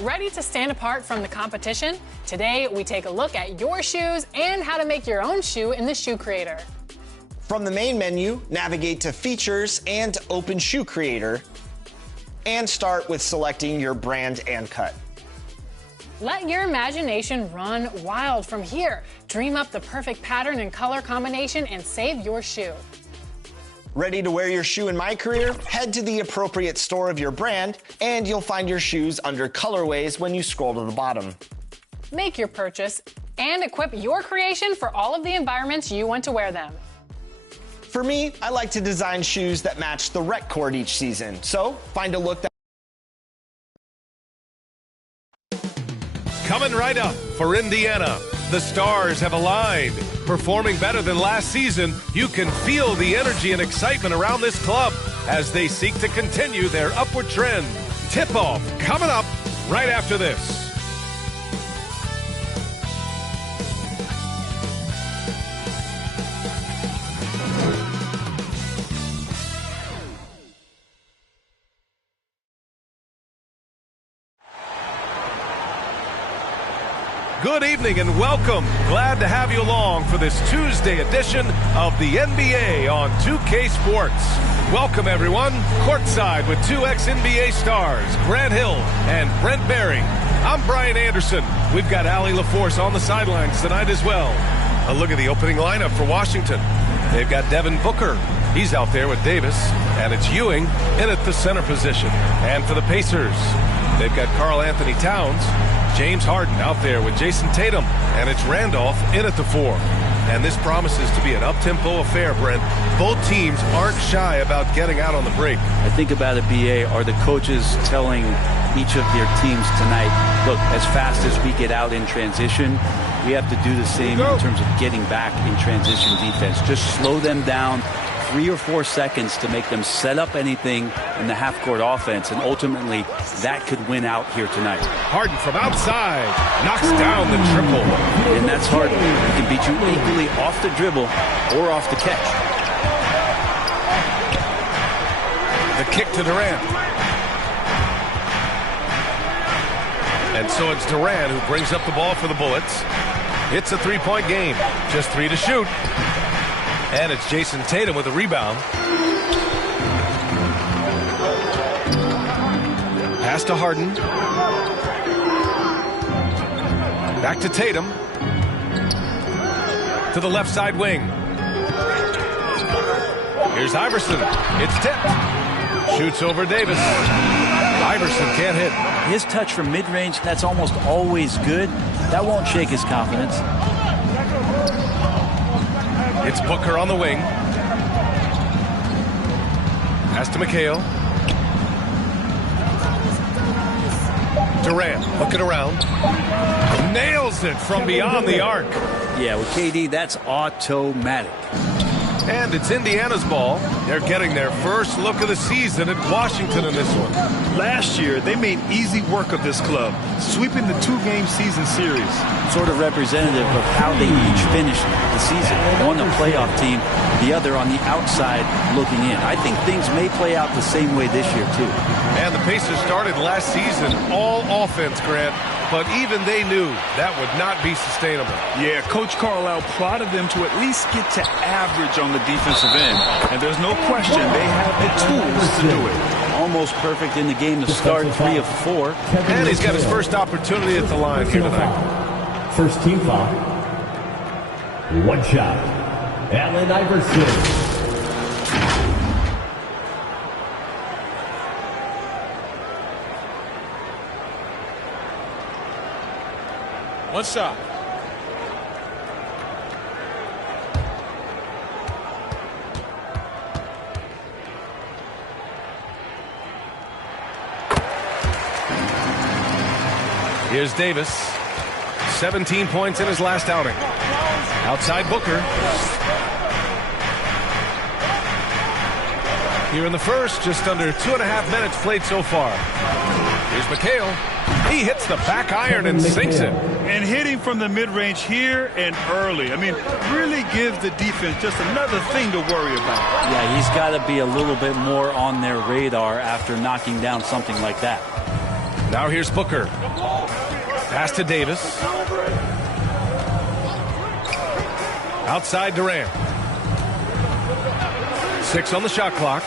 Ready to stand apart from the competition? Today, we take a look at your shoes and how to make your own shoe in the Shoe Creator. From the main menu, navigate to Features and Open Shoe Creator, and start with selecting your brand and cut. Let your imagination run wild from here. Dream up the perfect pattern and color combination and save your shoe. Ready to wear your shoe in My Career? Head to the appropriate store of your brand, and you'll find your shoes under colorways when you scroll to the bottom. Make your purchase and equip your creation for all of the environments you want to wear them. For me, I like to design shoes that match the rec court each season, so find a look that... Coming right up for Indiana, the Stars have aligned. Performing better than last season, you can feel the energy and excitement around this club as they seek to continue their upward trend. Tip-off coming up right after this. Good evening and welcome. Glad to have you along for this Tuesday edition of the NBA on 2K Sports. Welcome everyone, courtside with two ex-NBA stars, Grant Hill and Brent Berry. I'm Brian Anderson. We've got Allie LaForce on the sidelines tonight as well. A look at the opening lineup for Washington. They've got Devin Booker. He's out there with Davis, and it's Ewing in at the center position. And for the Pacers, they've got Karl Anthony Towns, James Harden out there with Jason Tatum, and it's Randolph in at the 4. And this promises to be an up-tempo affair, Brent. Both teams aren't shy about getting out on the break. I think about it, BA, are the coaches telling each of their teams tonight, look, as fast as we get out in transition, we have to do the same in terms of getting back in transition defense. Just slow them down 3 or 4 seconds to make them set up anything in the half-court offense, and ultimately that could win out here tonight. Harden from outside knocks down the triple. And that's Harden. He can beat you equally off the dribble or off the catch. The kick to Durant. And so it's Durant who brings up the ball for the Bullets. It's a three-point game. Just 3 to shoot. And it's Jason Tatum with a rebound. Pass to Harden. Back to Tatum. To the left side wing. Here's Iverson. It's tipped. Shoots over Davis. Iverson can't hit. His touch from mid-range, that's almost always good. That won't shake his confidence. It's Booker on the wing. Pass to McHale. Durant looking around. Nails it from beyond the arc. Yeah, with KD, that's automatic. And it's Indiana's ball. They're getting their first look of the season at Washington in this one. Last year, they made easy work of this club, sweeping the 2-game season series. Sort of representative of how they each finished the season. One a playoff team, the other on the outside looking in. I think things may play out the same way this year, too. And the Pacers started last season all offense, Grant. But even they knew that would not be sustainable. Yeah, Coach Carlisle prodded them to at least get to average on the defensive end. And there's no question they have the tools to do it. Almost perfect in the game to start, 3 of 4. And he's got his first opportunity at the line here tonight. First team foul. One shot. Allen Iverson. One shot. Here's Davis. 17 points in his last outing. Outside Booker. Here in the first, just under 2.5 minutes played so far. Here's McHale. He hits the back iron and sinks it. And hitting from the mid-range here and early. I mean, really gives the defense just another thing to worry about. Yeah, he's got to be a little bit more on their radar after knocking down something like that. Now here's Booker. Pass to Davis. Outside Durant. 6 on the shot clock.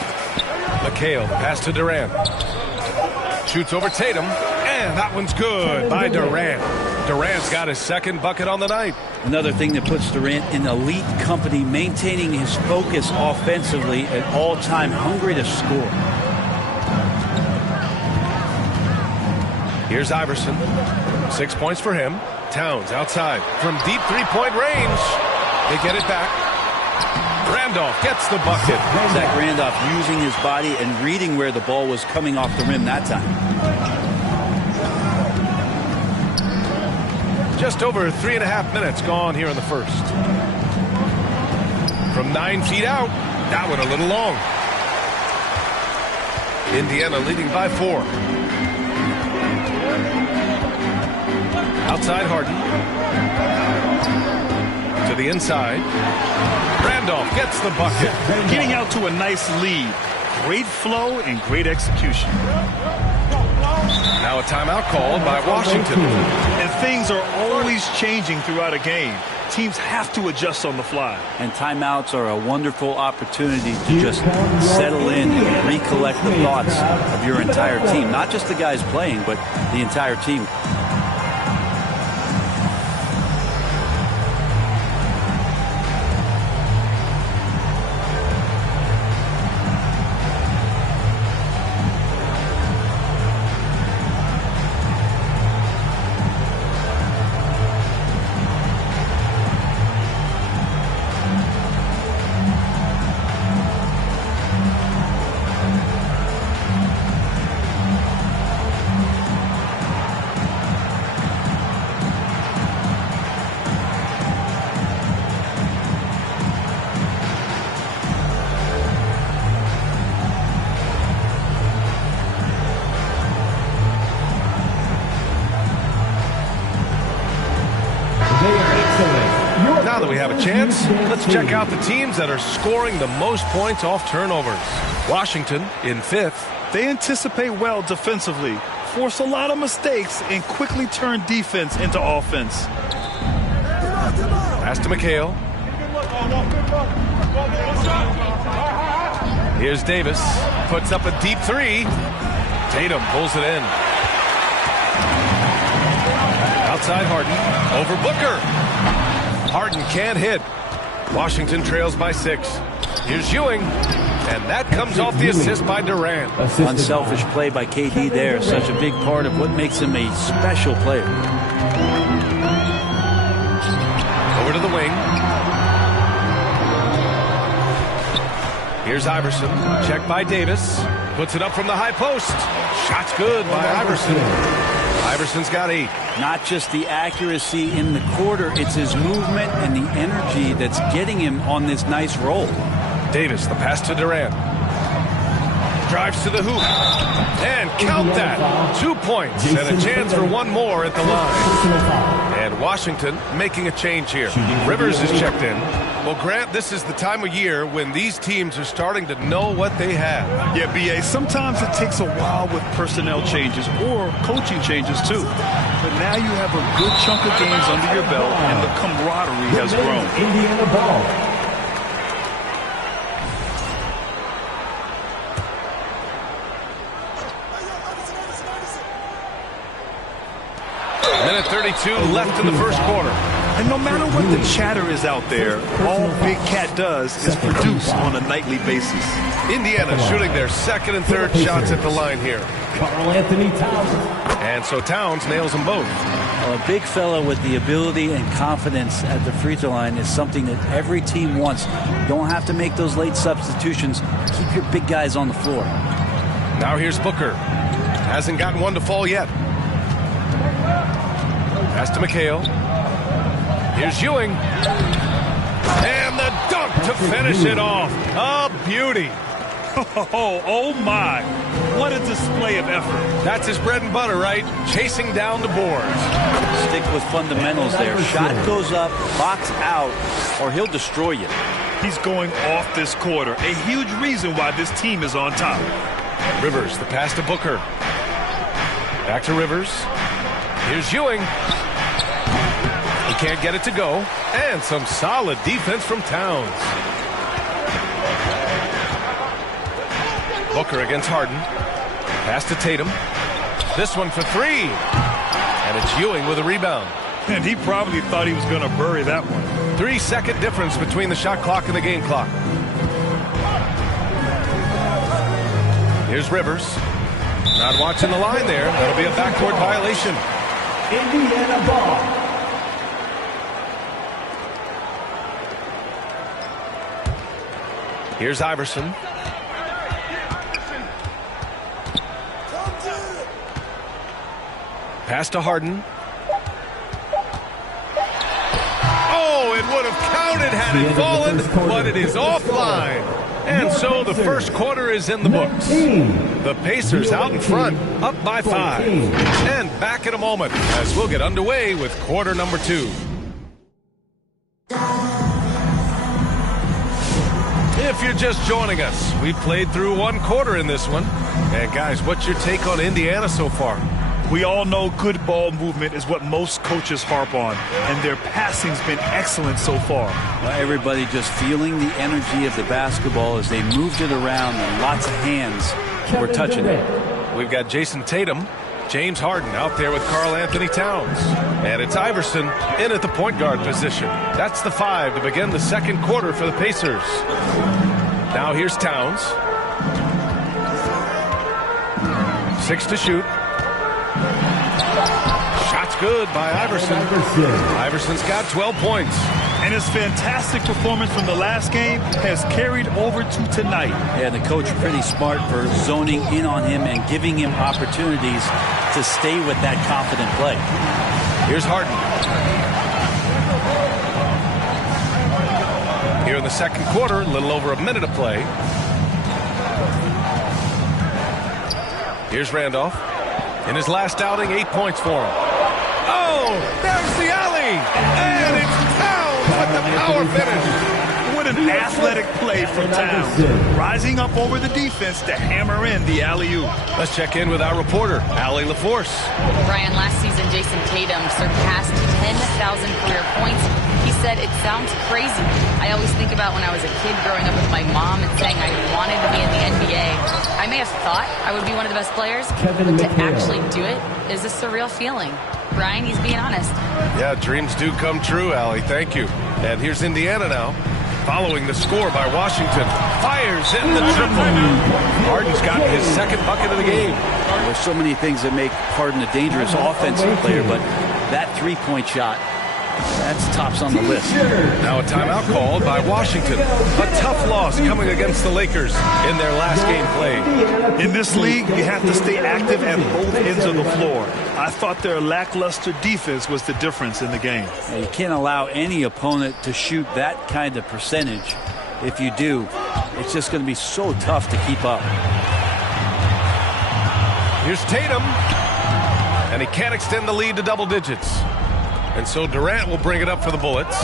McHale, pass to Durant. Shoots over Tatum, and that one's good by Durant. Durant's got his second bucket on the night. Another thing that puts Durant in elite company, maintaining his focus offensively at all time, hungry to score. Here's Iverson. 6 points for him. Towns outside from deep three-point range. They get it back. Randolph gets the bucket. Zach Randolph using his body and reading where the ball was coming off the rim that time. Just over 3.5 minutes gone here in the first. From 9 feet out, that one a little long. Indiana leading by 4. Outside Harden. To the inside. Randolph gets the bucket. Getting out to a nice lead. Great flow and great execution. Now a timeout called by Washington. And things are always changing throughout a game. Teams have to adjust on the fly. And timeouts are a wonderful opportunity to just settle in and recollect the thoughts of your entire team. Not just the guys playing, but the entire team. Now that we have a chance, let's check out the teams that are scoring the most points off turnovers. Washington in 5th. They anticipate well defensively, force a lot of mistakes, and quickly turn defense into offense. Pass to McHale. Here's Davis. Puts up a deep 3. Tatum pulls it in. Outside Harden. Over Booker. Harden can't hit. Washington trails by 6. Here's Ewing. And that comes off the assist by Durant. Unselfish play by KD there. Such a big part of what makes him a special player. Over to the wing. Here's Iverson. Checked by Davis. Puts it up from the high post. Shot's good by Iverson. Iverson's got 8. Not just the accuracy in the quarter, it's his movement and the energy that's getting him on this nice roll. Davis, the pass to Durant. Drives to the hoop. And count that. 2 points and a chance for one more at the line. And Washington making a change here. Rivers is checked in. Well, Grant, this is the time of year when these teams are starting to know what they have. Yeah, B.A., sometimes it takes a while with personnel changes or coaching changes, too. But now you have a good chunk of games under your belt, and the camaraderie has grown. Indiana ball. Minute 32 left in the first quarter. And no matter what the chatter is out there, all Big Cat does is produce on a nightly basis. Indiana shooting their second and third shots at the line here. Karl-Anthony Towns. And so Towns nails them both. Well, a big fella with the ability and confidence at the free throw line is something that every team wants. You don't have to make those late substitutions. Keep your big guys on the floor. Now here's Booker. Hasn't gotten one to fall yet. Pass to McHale. Here's Ewing. And the dunk to finish it off. A beauty. Oh my. What a display of effort. That's his bread and butter, right? Chasing down the boards. Stick with fundamentals there. Shot goes up, box out, or he'll destroy you. He's going off this quarter. A huge reason why this team is on top. Rivers, the pass to Booker. Back to Rivers. Here's Ewing. He can't get it to go. And some solid defense from Towns. Booker against Harden. Pass to Tatum. This one for three. And it's Ewing with a rebound. And he probably thought he was going to bury that one. 3-second difference between the shot clock and the game clock. Here's Rivers. Not watching the line there. That'll be a backcourt violation. Indiana ball. Here's Iverson. Pass to Harden. Oh, it would have counted had it fallen, but it is offline. And so the first quarter is in the books. The Pacers out in front, up by 5. And back in a moment as we'll get underway with quarter number 2. If you're just joining us, we played through one quarter in this one. And guys, what's your take on Indiana so far? We all know good ball movement is what most coaches harp on, and their passing's been excellent so far. Well, everybody just feeling the energy of the basketball as they moved it around, and lots of hands were touching it. We've got Jason Tatum, James Harden out there with Karl Anthony Towns. And it's Iverson in at the point guard position. That's the 5 to begin the second quarter for the Pacers. Now here's Towns. 6 to shoot. Shot's good by Iverson. Iverson's got 12 points. And his fantastic performance from the last game has carried over to tonight. Yeah, the coach pretty smart for zoning in on him and giving him opportunities to stay with that confident play. Here's Harden. Here in the second quarter, a little over a minute of play. Here's Randolph. In his last outing, 8 points for him. Oh, there's the alley. And it's Towns with the power finish. What an athletic play from Towns. Rising up over the defense to hammer in the alley-oop. Let's check in with our reporter, Allie LaForce. Brian, last season, Jason Tatum surpassed 10,000 career points. He said, it sounds crazy. I always think about when I was a kid growing up with my mom and saying I wanted to be in the NBA. I may have thought I would be one of the best players, but to actually do it is a surreal feeling. Brian, he's being honest. Yeah, dreams do come true, Allie. Thank you. And here's Indiana now. Following the score by Washington. Fires in the triple. Harden's got his second bucket of the game. There's so many things that make Harden a dangerous offensive player, but that three-point shot, that's tops on the list. Now a timeout called by Washington. A tough loss coming against the Lakers in their last game played. In this league, you have to stay active at both ends of the floor. I thought their lackluster defense was the difference in the game. Now, you can't allow any opponent to shoot that kind of percentage. If you do, it's just going to be so tough to keep up. Here's Tatum. And he can't extend the lead to double digits. And so Durant will bring it up for the Bullets,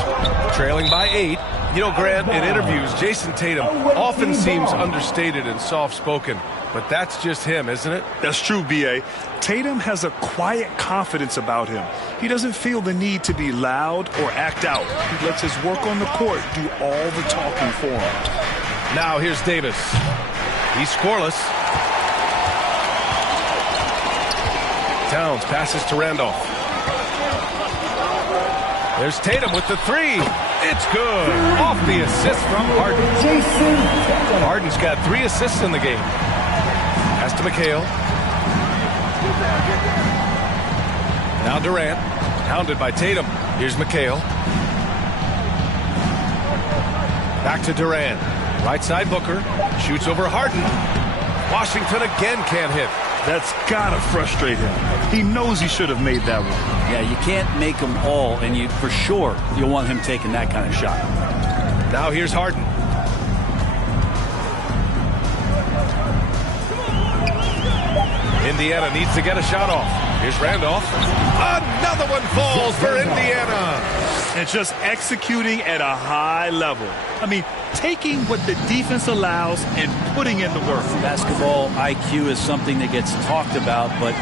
trailing by 8. You know, Grant, in interviews, Jason Tatum often seems understated and soft-spoken. But that's just him, isn't it? That's true, B.A. Tatum has a quiet confidence about him. He doesn't feel the need to be loud or act out. He lets his work on the court do all the talking for him. Now here's Davis. He's scoreless. Towns passes to Randolph. There's Tatum with the 3. It's good. Off the assist from Harden. Harden's got 3 assists in the game. Pass to McHale. Now Durant, hounded by Tatum. Here's McHale. Back to Durant. Right side Booker. Shoots over Harden. Washington again can't hit. That's gotta frustrate him. He knows he should have made that one. Yeah, you can't make them all, and you for sure you'll want him taking that kind of shot. Now here's Harden. Indiana needs to get a shot off. Here's Randolph. Another one falls for Indiana. And just executing at a high level. I mean, taking what the defense allows and putting in the work. Basketball IQ is something that gets talked about, but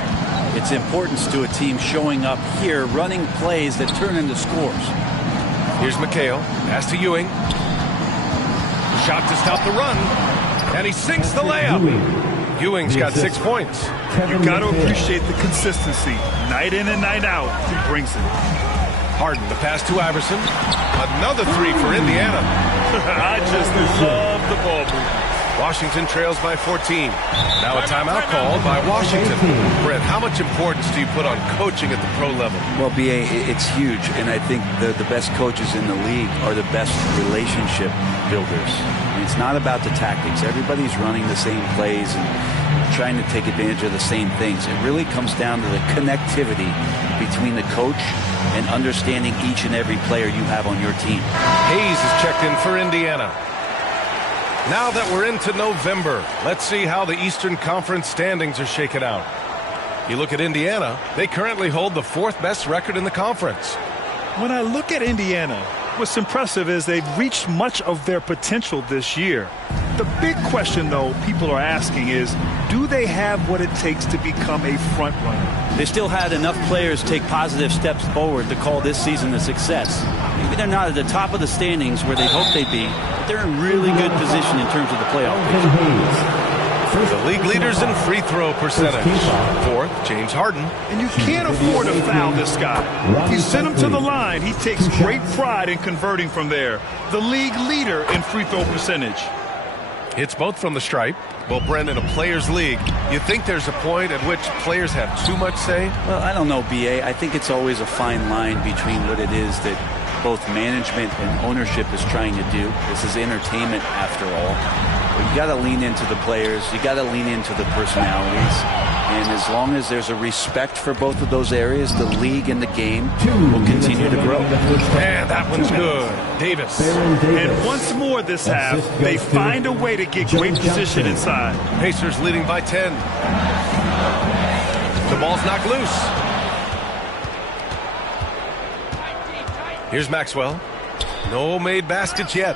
its importance to a team showing up here, running plays that turn into scores. Here's McHale. Pass to Ewing. Shot to stop the run. And he sinks the layup. Ewing's got 6 points. You got to appreciate the consistency. Night in and night out, he brings it. Harden, the pass to Iverson. Another three for Indiana. I just love the ball movement. Washington trails by 14. Now a timeout called by Washington. Brent, how much importance do you put on coaching at the pro level? Well, B.A., it's huge, and I think the best coaches in the league are the best relationship builders. And it's not about the tactics. Everybody's running the same plays and trying to take advantage of the same things. It really comes down to the connectivity between the coach and understanding each and every player you have on your team. Hayes is checked in for Indiana. Now that we're into November, let's see how the Eastern Conference standings are shaken out. You look at Indiana, they currently hold the 4th best record in the conference. When I look at Indiana, what's impressive is they've reached much of their potential this year. The big question, though, people are asking is, do they have what it takes to become a front runner? They still had enough players take positive steps forward to call this season a success. Maybe they're not at the top of the standings where they hope they'd be, but they're in really good position in terms of the playoff picture. The league leaders in free throw percentage. 4th, James Harden. And you can't afford to foul this guy. If you send him to the line, he takes great pride in converting from there. The league leader in free throw percentage. Hits both from the stripe. Well, Brent, in a players' league, you think there's a point at which players have too much say? Well, I don't know, B.A. I think it's always a fine line between what it is that both management and ownership is trying to do. This is entertainment, after all. But you got to lean into the players. You got to lean into the personalities. And as long as there's a respect for both of those areas, the league and the game will continue to grow. And that one's good. Davis. And once more this half, they find a way to get great position inside. Pacers leading by 10. The ball's knocked loose. Here's Maxwell. No made baskets yet.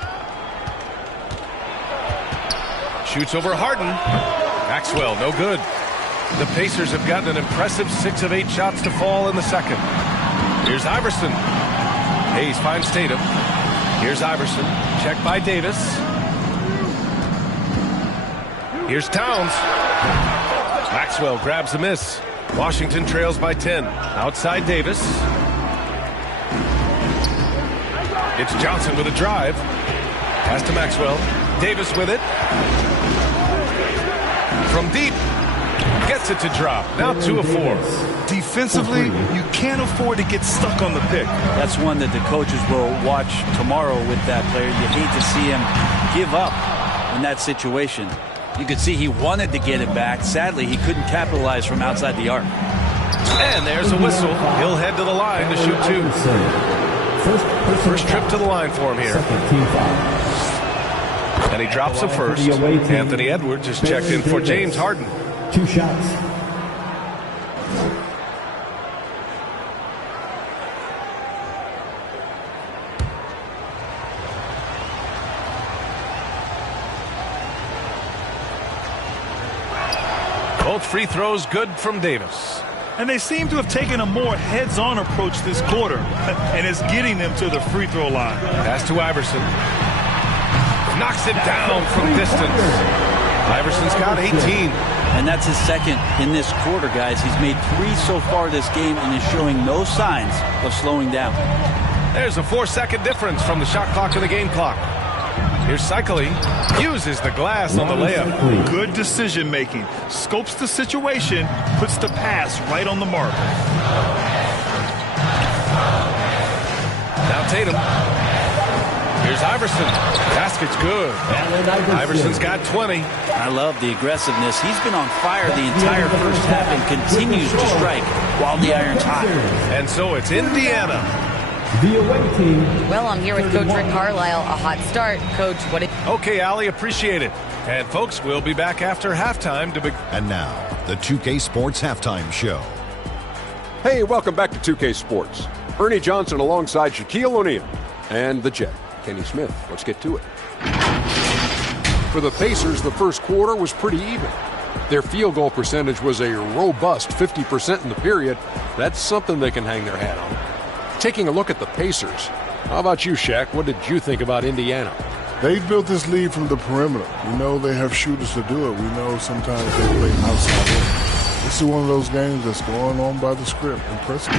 Shoots over Harden. Maxwell, no good. The Pacers have gotten an impressive 6 of 8 shots to fall in the second. Here's Iverson. Hayes finds Tatum. Here's Iverson. Checked by Davis. Here's Towns. Maxwell grabs a miss. Washington trails by 10. Outside Davis. It's Johnson with a drive. Pass to Maxwell. Davis with it. From deep. Gets it to drop. Now 2 of 4. Defensively, you can't afford to get stuck on the pick. That's one that the coaches will watch tomorrow with that player. You hate to see him give up in that situation. You could see he wanted to get it back. Sadly, he couldn't capitalize from outside the arc. And there's a whistle. He'll head to the line to shoot 2. First trip to the line for him here. And he drops a first. Anthony Edwards is checked in for James Harden. 2 shots. Both free throws good from Davis. And they seem to have taken a more heads-on approach this quarter, and it's getting them to the free throw line. Pass to Iverson. Knocks it down from distance. Iverson's got 18. And that's his second in this quarter, guys. He's made 3 so far this game and is showing no signs of slowing down. There's a 4-second difference from the shot clock to the game clock. Here's Cycli. Uses the glass on the layup. Good decision making. Scopes the situation, puts the pass right on the mark. Now Tatum. Here's Iverson. Basket's good. Iverson's got 20. I love the aggressiveness. He's been on fire the entire first half and continues to strike while the iron's hot. And so it's Indiana. The away team. Well, I'm here with Coach Rick Carlisle. A hot start. Coach, what did... Okay, Allie, appreciate it. And folks, we'll be back after halftime to begin. And now, the 2K Sports Halftime Show. Hey, welcome back to 2K Sports. Ernie Johnson alongside Shaquille O'Neal and the Jet, Kenny Smith. Let's get to it. For the Pacers, the first quarter was pretty even. Their field goal percentage was a robust 50% in the period. That's something they can hang their hat on. Taking a look at the Pacers. How about you, Shaq? What did you think about Indiana? They've built this lead from the perimeter. We know they have shooters to do it. We know sometimes they play outside in. This is one of those games that's going on by the script. Impressive.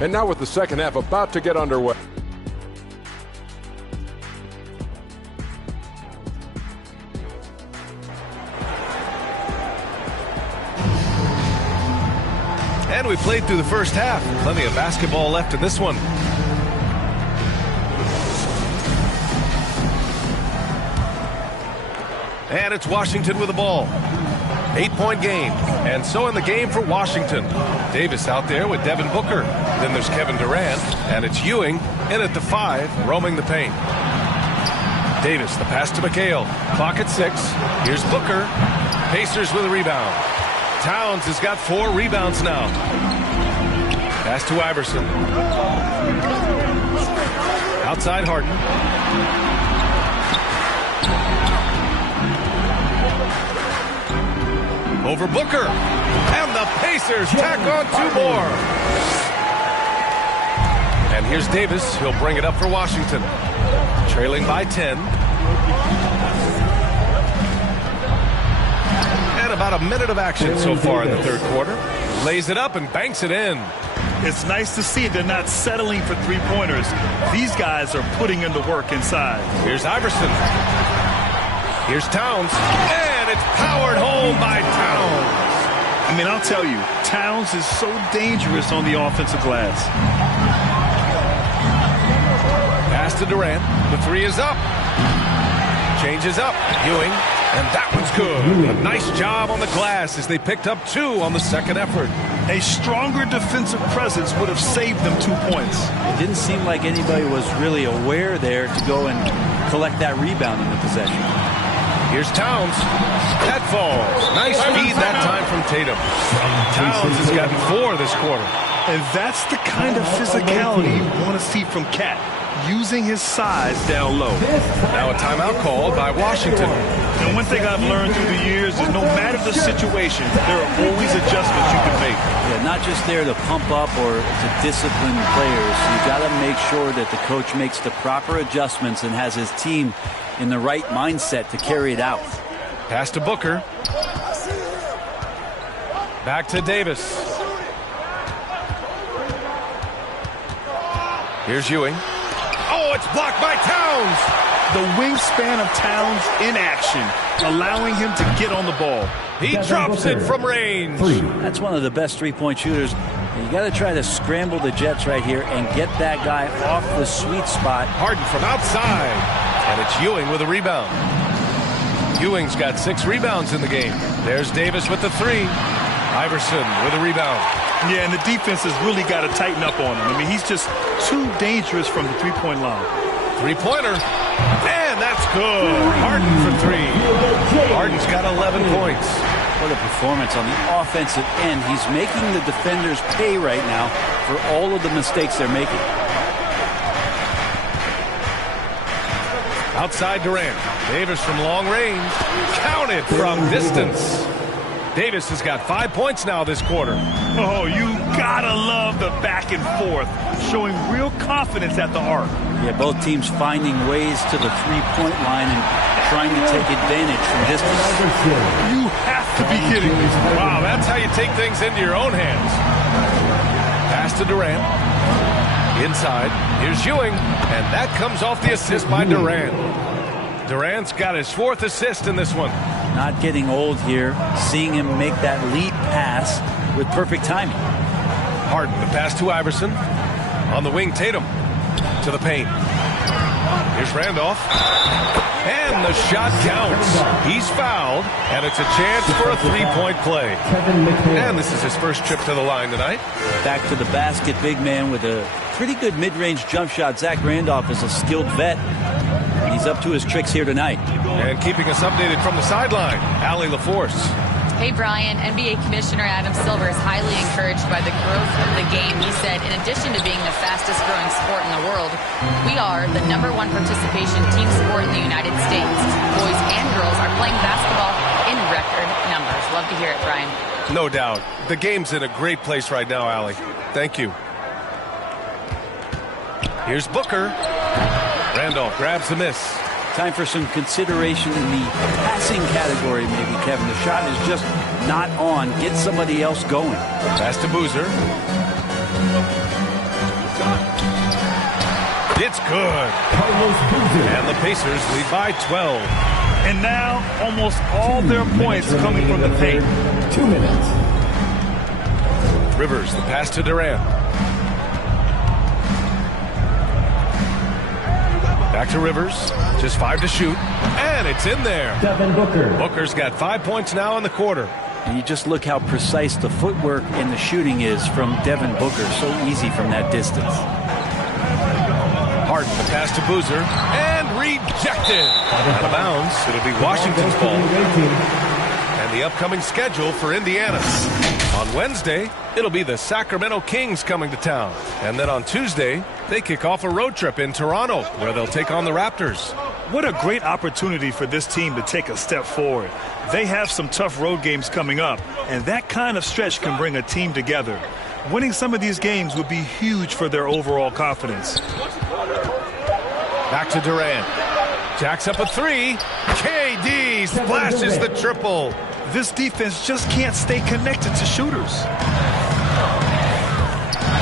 And now with the second half about to get underway. And we played through the first half. Plenty of basketball left in this one. And it's Washington with the ball. 8-point game. And so in the game for Washington. Davis out there with Devin Booker. Then there's Kevin Durant. And it's Ewing in at the 5, roaming the paint. Davis, the pass to McHale. Clock at 6. Here's Booker. Pacers with a rebound. Towns has got 4 rebounds now. Pass to Iverson. Outside Harden. Over Booker. And the Pacers tack on 2 more. And here's Davis. He'll bring it up for Washington. Trailing by 10. And about a minute of action so far in the third quarter. Lays it up and banks it in. It's nice to see they're not settling for three-pointers. These guys are putting in the work inside. Here's Iverson. Here's Towns. And it's powered home by Towns. I mean, I'll tell you, Towns is so dangerous on the offensive glass. Pass to Durant. The 3 is up. Changes up. Ewing. And that one's good. A nice job on the glass as they picked up 2 on the second effort. A stronger defensive presence would have saved them 2 points. It didn't seem like anybody was really aware there to go and collect that rebound in the possession. Here's Towns. That falls. Nice feed that time from Tatum. Towns has gotten 4 this quarter. And that's the kind of physicality you want to see from Cat, using his size down low. Now a timeout called by Washington. And one thing I've learned through the years is no matter the situation, there are always adjustments you can make. Yeah, not just there to pump up or to discipline players. You got to make sure that the coach makes the proper adjustments and has his team in the right mindset to carry it out. Pass to Booker. Back to Davis. Here's Ewing. Oh, it's blocked by Towns. The wingspan of Towns in action, allowing him to get on the ball. He drops it from range. That's one of the best three-point shooters. You got to try to scramble the Jets right here and get that guy off the sweet spot. Harden from outside. And it's Ewing with a rebound. Ewing's got 6 rebounds in the game. There's Davis with the 3. Iverson with a rebound. Yeah, and the defense has really got to tighten up on him. I mean, he's just too dangerous from the three-point line. Three-pointer. And that's good. Harden for 3. Harden's got 11 points. What a performance on the offensive end. He's making the defenders pay right now for all of the mistakes they're making. Outside Durant. Davis from long range. Counted from distance. Davis has got 5 points now this quarter. Oh, you gotta love the back and forth, showing real confidence at the arc. Yeah, both teams finding ways to the three-point line and trying to take advantage from distance. You have to be kidding me. Wow, that's how you take things into your own hands. Pass to Durant. Inside. Here's Ewing. And that comes off the assist by Durant. Durant's got his 4th assist in this one. Not getting old here. Seeing him make that lead pass with perfect timing. Harden, the pass to Iverson. On the wing, Tatum. To the paint. Here's Randolph. And the shot counts. He's fouled. And it's a chance for a 3-point play. And this is his first trip to the line tonight. Back to the basket, big man with a pretty good mid-range jump shot. Zach Randolph is a skilled vet. And he's up to his tricks here tonight. And keeping us updated from the sideline, Allie LaForce. Hey, Brian, NBA Commissioner Adam Silver is highly encouraged by the growth of the game. He said, in addition to being the fastest growing sport in the world, we are the #1 participation team sport in the United States. Boys and girls are playing basketball in record numbers. Love to hear it, Brian. No doubt. The game's in a great place right now, Allie. Thank you. Here's Booker. Randolph grabs the miss. Time for some consideration in the passing category, maybe, Kevin. The shot is just not on. Get somebody else going. Pass to Boozer. It's good. And the Pacers lead by 12. And now almost all their points coming from the paint. 2 minutes. Rivers, the pass to Durant. Back to Rivers. Just 5 to shoot. And it's in there. Devin Booker. Booker's got 5 points now in the quarter. And you just look how precise the footwork and the shooting is from Devin Booker. So easy from that distance. Harden, the pass to Boozer. And rejected. Out of bounds. It'll be Washington's ball. And the upcoming schedule for Indiana. On Wednesday, it'll be the Sacramento Kings coming to town. And then on Tuesday, they kick off a road trip in Toronto, where they'll take on the Raptors. What a great opportunity for this team to take a step forward. They have some tough road games coming up, and that kind of stretch can bring a team together. Winning some of these games would be huge for their overall confidence. Back to Durant. Jacks up a 3. KD splashes the triple. This defense just can't stay connected to shooters.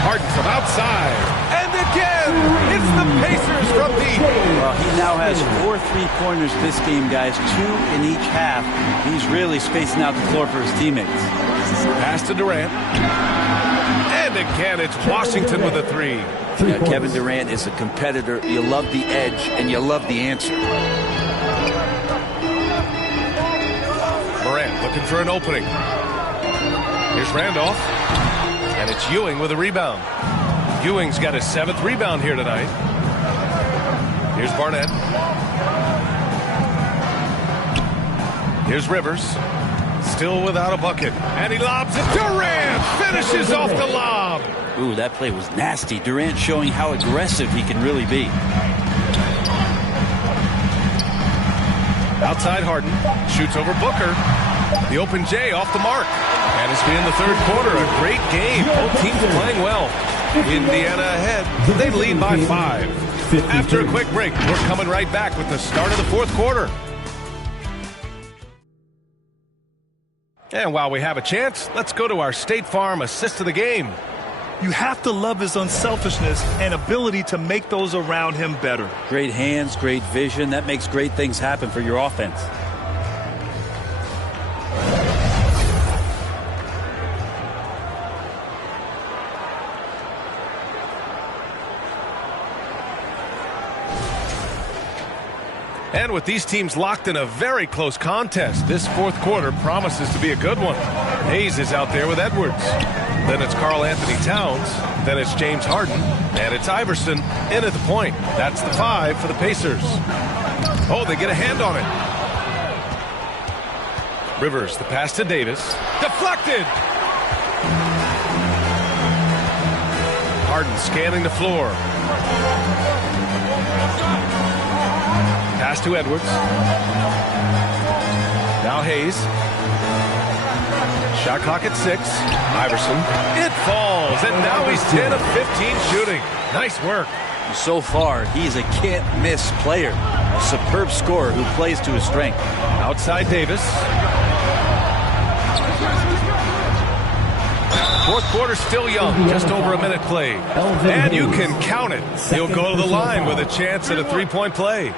Harden from outside. And again, it's the Pacers from deep. Well, he now has 4 3-pointers this game, guys. 2 in each half. He's really spacing out the floor for his teammates. Pass to Durant. And again, it's Washington with a 3. Yeah, Kevin Durant is a competitor. You love the edge, and you love the answer. Morant looking for an opening. Here's Randolph. And it's Ewing with a rebound. Ewing's got his 7th rebound here tonight. Here's Barnett. Here's Rivers. Still without a bucket. And he lobs it. Durant finishes off the lob. Ooh, that play was nasty. Durant showing how aggressive he can really be. Outside Harden. Shoots over Booker. The open J off the mark. And it's been the third quarter. A great game. Both teams playing well. Indiana ahead. They lead by 5. After a quick break, we're coming right back with the start of the fourth quarter. And while we have a chance, let's go to our State Farm assist of the game. You have to love his unselfishness and ability to make those around him better. Great hands, great vision. That makes great things happen for your offense. And with these teams locked in a very close contest, this fourth quarter promises to be a good one. Hayes is out there with Edwards. Then it's Karl Anthony Towns. Then it's James Harden. And it's Iverson in at the point. That's the 5 for the Pacers. Oh, they get a hand on it. Rivers, the pass to Davis. Deflected! Harden scanning the floor. Pass to Edwards. Now Hayes. Shot clock at 6. Iverson. It falls, and now he's 10 of 15 shooting. Nice work. So far, he's a can't-miss player. A superb scorer who plays to his strength. Outside Davis. Fourth quarter still young, just over a minute played. And you can count it. He'll go to the line with a chance at a three-point play.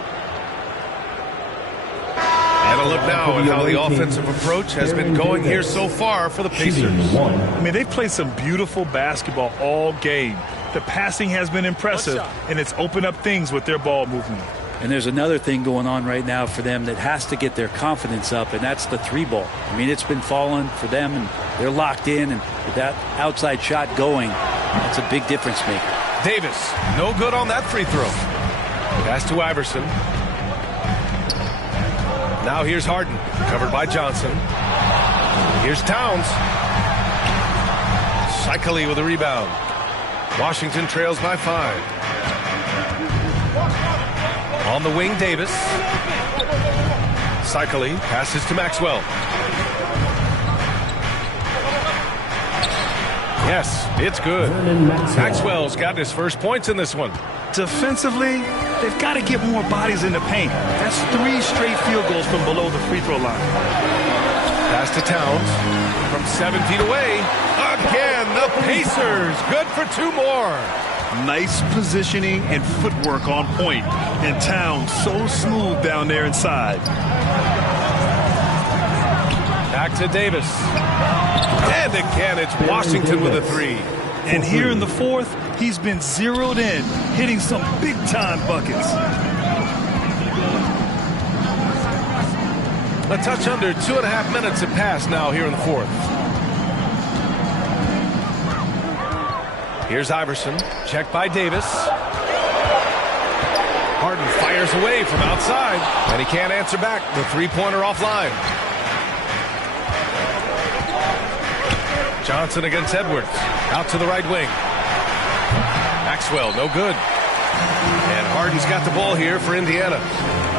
And a look now at how the offensive approach has been going here so far for the Pacers. I mean, they've played some beautiful basketball all game. The passing has been impressive, and it's opened up things with their ball movement. And there's another thing going on right now for them that has to get their confidence up, and that's the 3-ball. I mean, it's been falling for them, and they're locked in, and with that outside shot going, that's a big difference maker. Davis, no good on that free throw. Pass to Iverson. Now here's Harden, covered by Johnson. Here's Towns. Shikely with a rebound. Washington trails by 5. On the wing, Davis. Cycling passes to Maxwell. Yes, it's good. Maxwell's got his first points in this one. Defensively, they've got to get more bodies in the paint. That's 3 straight field goals from below the free throw line. Pass to Towns from 7 feet away. Again, the Pacers. Good for 2 more. Nice positioning and footwork on point. And Towns so smooth down there inside. Back to Davis. And again, it's Washington with a 3. And here in the fourth, he's been zeroed in, hitting some big-time buckets. A touch under 2.5 minutes have passed now here in the fourth. Here's Iverson, checked by Davis. Harden fires away from outside, and he can't answer back. The 3-pointer offline. Johnson against Edwards, out to the right wing. Maxwell, no good. And Harden's got the ball here for Indiana.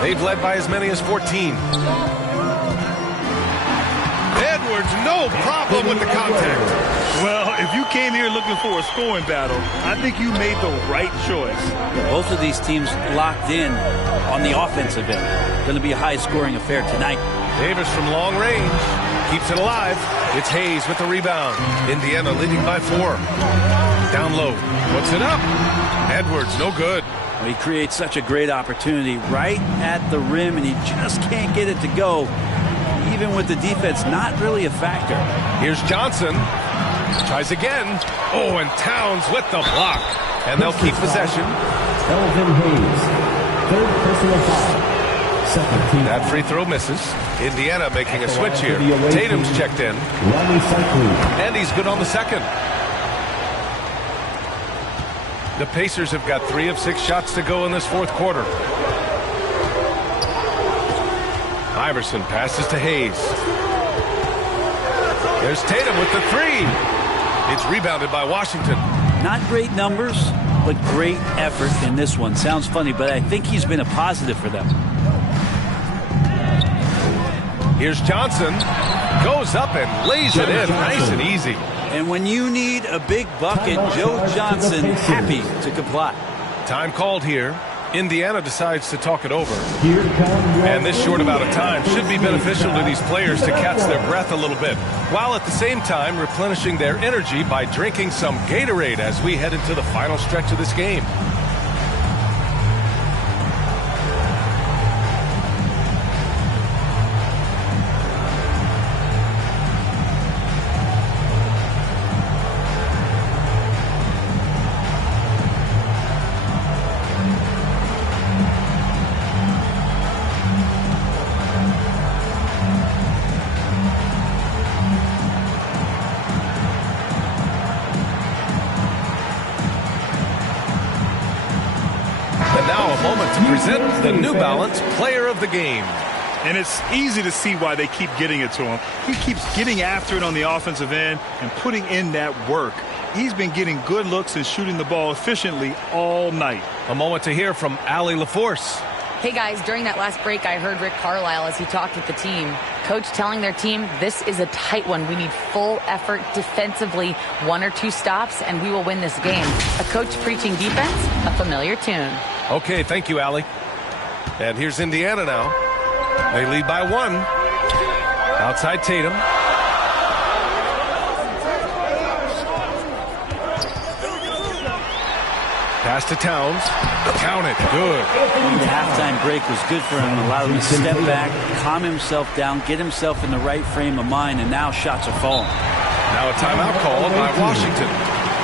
They've led by as many as 14. Edwards, no problem with the contact. Well, if you came here looking for a scoring battle, I think you made the right choice. Both of these teams locked in on the offensive end. Going to be a high-scoring affair tonight. Davis from long range keeps it alive. It's Hayes with the rebound. Indiana leading by 4. Down low, puts it up. Edwards, no good. Well, he creates such a great opportunity right at the rim, and he just can't get it to go. Even with the defense, not really a factor. Here's Johnson. Tries again. Oh, and Towns with the block. And they'll keep possession. Elvin Hayes, 3rd personal foul. Second team. That free throw misses. Indiana making a switch here. Tatum's checked in. And he's good on the second. The Pacers have got 3 of 6 shots to go in this fourth quarter. Iverson passes to Hayes. There's Tatum with the 3. It's rebounded by Washington. Not great numbers, but great effort in this one. Sounds funny, but I think he's been a positive for them. Here's Johnson. Goes up and lays it in nice and easy. And when you need a big bucket, Joe Johnson happy to comply. Time called here. Indiana decides to talk it over. And this short amount of time should be beneficial to these players to catch their breath a little bit, while at the same time replenishing their energy by drinking some Gatorade as we head into the final stretch of this game. The New Balance Player of the Game. And it's easy to see why they keep getting it to him. He keeps getting after it on the offensive end and putting in that work. He's been getting good looks and shooting the ball efficiently all night. A moment to hear from Allie LaForce. Hey guys, during that last break, I heard Rick Carlisle as he talked with the team. Coach telling their team, this is a tight one. We need full effort defensively, 1 or 2 stops, and we will win this game. A coach preaching defense, a familiar tune. Okay, thank you, Allie. And here's Indiana now. They lead by 1. Outside Tatum. Pass to Towns. Count it. Good. The halftime break was good for him. Allowed him to step back, calm himself down, get himself in the right frame of mind, and now shots are falling. Now a timeout called by Washington.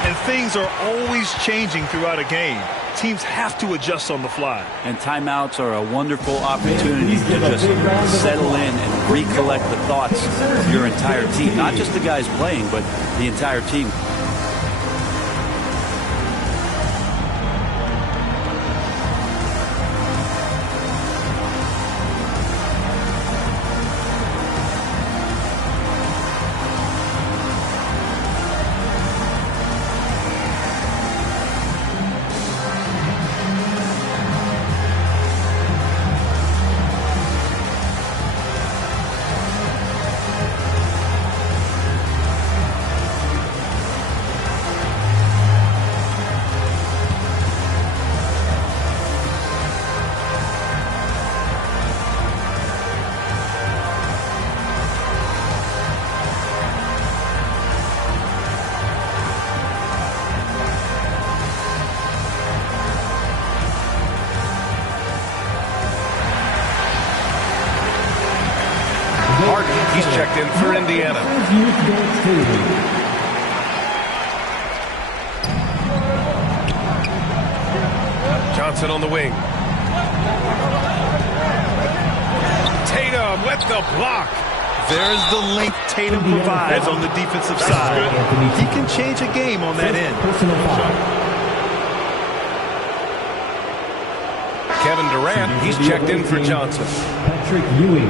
And things are always changing throughout a game. Teams have to adjust on the fly. And timeouts are a wonderful opportunity to just settle in and recollect the thoughts of your entire team. Not just the guys playing, but the entire team. Indiana. Johnson on the wing. Tatum with the block. There's the length Tatum provides on the defensive side. He can change a game on that end. Kevin Durant, he's checked in for Johnson. Patrick Ewing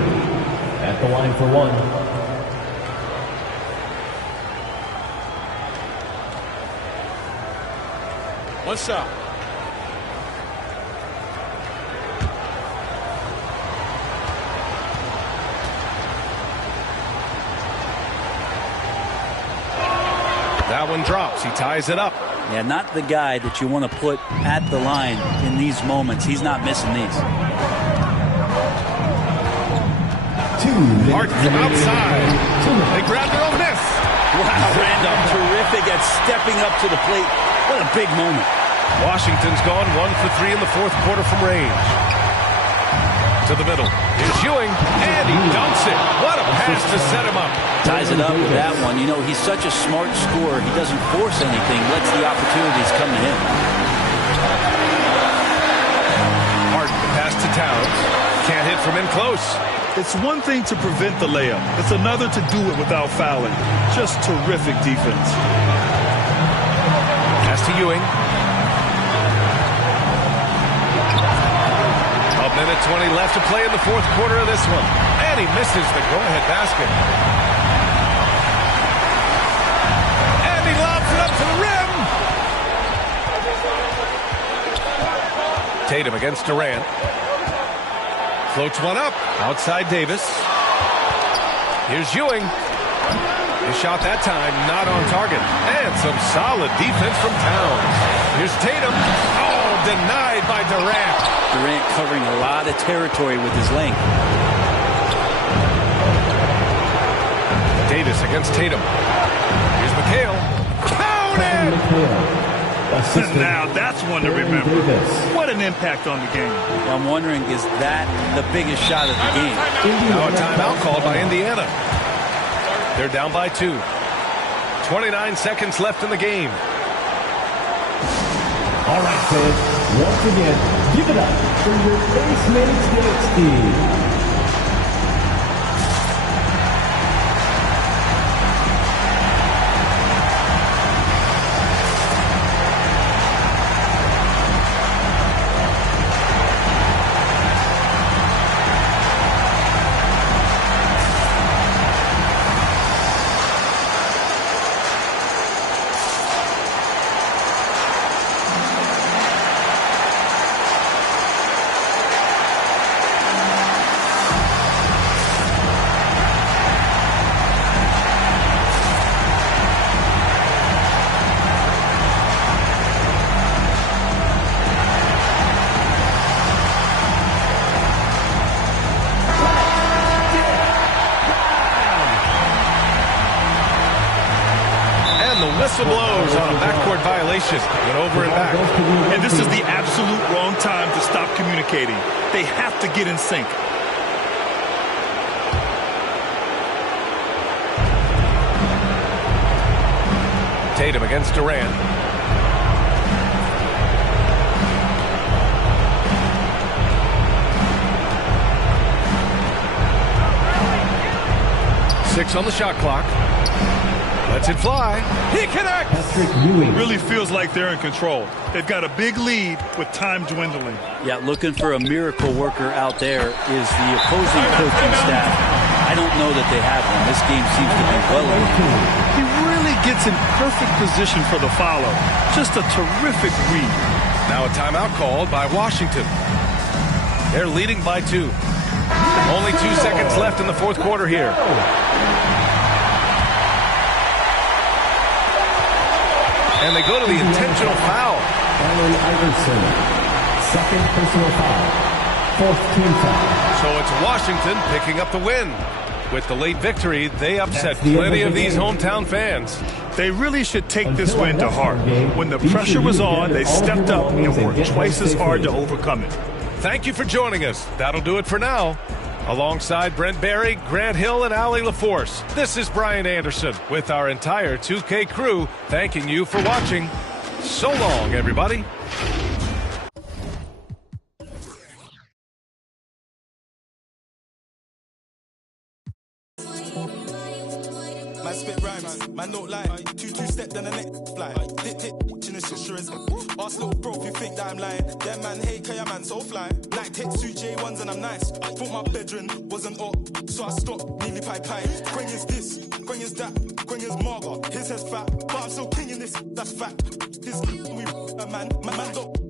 at the line for one. What's up? That one drops. He ties it up. Yeah, not the guy that you want to put at the line in these moments. He's not missing these. Harden from outside. They grab their own miss. Wow, Randolph terrific at stepping up to the plate. What a big moment. Washington's gone 1 for 3 in the fourth quarter from range. To the middle. Here's Ewing, and he dunks it. What a pass to set him up. Ties it up with that one. You know, he's such a smart scorer. He doesn't force anything, lets the opportunities come to him. Harden, the pass to Towns. Can't hit from in close. It's one thing to prevent the layup. It's another to do it without fouling. Just terrific defense. Pass to Ewing. A minute 20 left to play in the fourth quarter of this one. And he misses the go-ahead basket. And he lobs it up to the rim. Tatum against Durant. Floats one up. Outside Davis. Here's Ewing. His shot that time not on target. And some solid defense from Towns. Here's Tatum. Oh, denied by Durant. Durant covering a lot of territory with his length. Davis against Tatum. Here's McHale. Counted! Now that's one to remember. What an impact on the game. I'm wondering, is that the biggest shot of the game? Now a timeout called by Indiana. They're down by 2. 29 seconds left in the game. All right, fans. Once again, give it up for your base minutes dance team. Whistle blows on a backcourt violation. Went over and back. And this is the absolute wrong time to stop communicating. They have to get in sync. Tatum against Durant. Six on the shot clock. Lets it fly. He connects. Really feels like they're in control. They've got a big lead with time dwindling. Yeah, looking for a miracle worker out there is the opposing coaching staff. I don't know that they have one. This game seems to be well in. He really gets in perfect position for the follow. Just a terrific read. Now a timeout called by Washington. They're leading by 2. Only 2 seconds left in the fourth quarter here. And they go to the intentional foul. Allen Iverson, second personal foul, fourth team foul. So it's Washington picking up the win. With the late victory, they upset plenty of these hometown fans. They really should take this win to heart. When the pressure was on, they stepped up and worked twice as hard to overcome it. Thank you for joining us. That'll do it for now. Alongside Brent Barry, Grant Hill, and Allie LaForce, this is Brian Anderson with our entire 2K crew thanking you for watching. So long, everybody. Man spit rhymes, man don't lie. 2-2 step, then the next fly. Dip, in the insurance. Ask little bro if you think that I'm lying. Them man hate, cause your man so fly. Like takes 2 J1s and I'm nice. Thought my bedroom wasn't up, so I stopped, nearly pie. Quang is this, Quang is that, Quang is Marga. His head's fat, but I'm still king in this, that's fact. This we a man don't.